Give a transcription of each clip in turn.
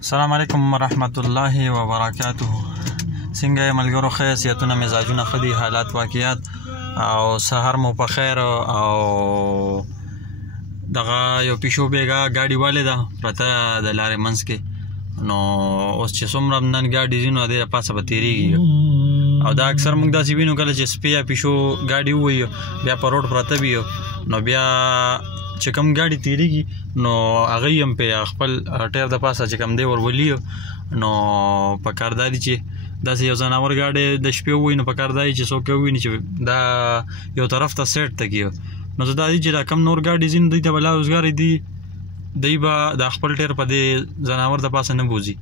السلام علیکم ورحمت الله وبرکاته. څنګه یې ملګرو؟ ښه حیثیتونه مزاجونه ښه دي، حالات واقعیات او سهار مو په خیر. او دغه یو پیشو بیګا ګاډي والې ده پرته د لارې منځ کې، نو اوس چې څومره نن ګاډي ځي نو د پاسه به تېرېږي، او دا اکثر موږ داسې وینو کله چې سپي یا پیشو ګاډي ووهي بیا په روډ پرته وي، نو بیا چې کوم ګاډي تېرېږي نو هغه یې هم پې خپل ټایر د پاسه چې کوم دی ورولي، نو پکار دا دي چې داسې یو ځناور ګاډی د شپې ووهي، نو پکار دا دي چې څوک وویني چې دا یو طرف ته سیټ ته کېږي، نو زه دا دي چې دا کم نور ګاډي ځي نو دوی ته به لاوزګارې دي، دوی به دا خپل ټایر په دې ځناور د پاسه نه بوځي،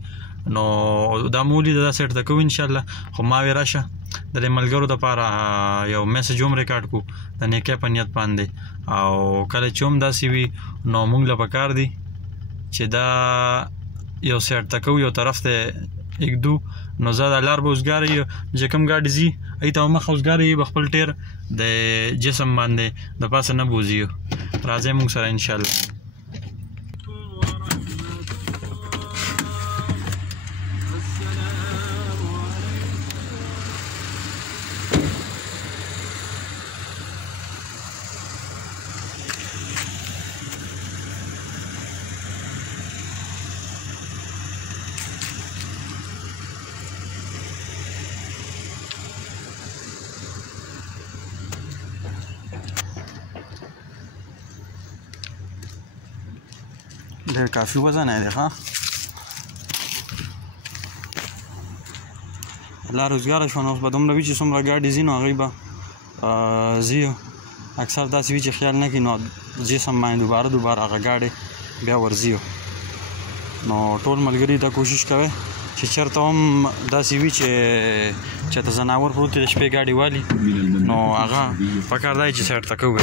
نو دا مو ولید دا سیټ ته کوو انشاءالله. خو ما وې راشه د دې ملګرو دپاره یو میسج هم ریکارډ کړو د نیکۍ په نیت باندې، او کله چې هم داسې وي نو موږ له پکار دي چې دا یو سیټ ته کوو، یو طرف ته ایږدو، نو زه د لار به اوزګاره یي چې کوم ګاډي ځي هغې ته به مخه اوزګاره یي، به خپل ټایر د جسم باندې د پاسه نه بوځي. راځئ موږ سره انشاءالله. ډېر کافي وزن دی ښه، لار اوزګاره شوه، نو اوس به دومره وي چې څومره ګاډي ځي نو هغوی به ځي، اکثر داسې وي چې خیال نه کوي نو جسم باندې دوباره هغه ګاډی بیا ورځي. نو ټول ملګري ته کوشش کوئ چې چېرته هم داسې وي چې چېرته ځناور پروت وي د شپې ګاډي والي، نو هغه پکار دی چې سایډ ته کوو.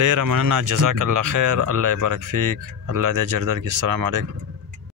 ډېره مننه، جزاک الله خیر، الله یې بارک فیک، الله دې اجر درکړي. السلام علیکم.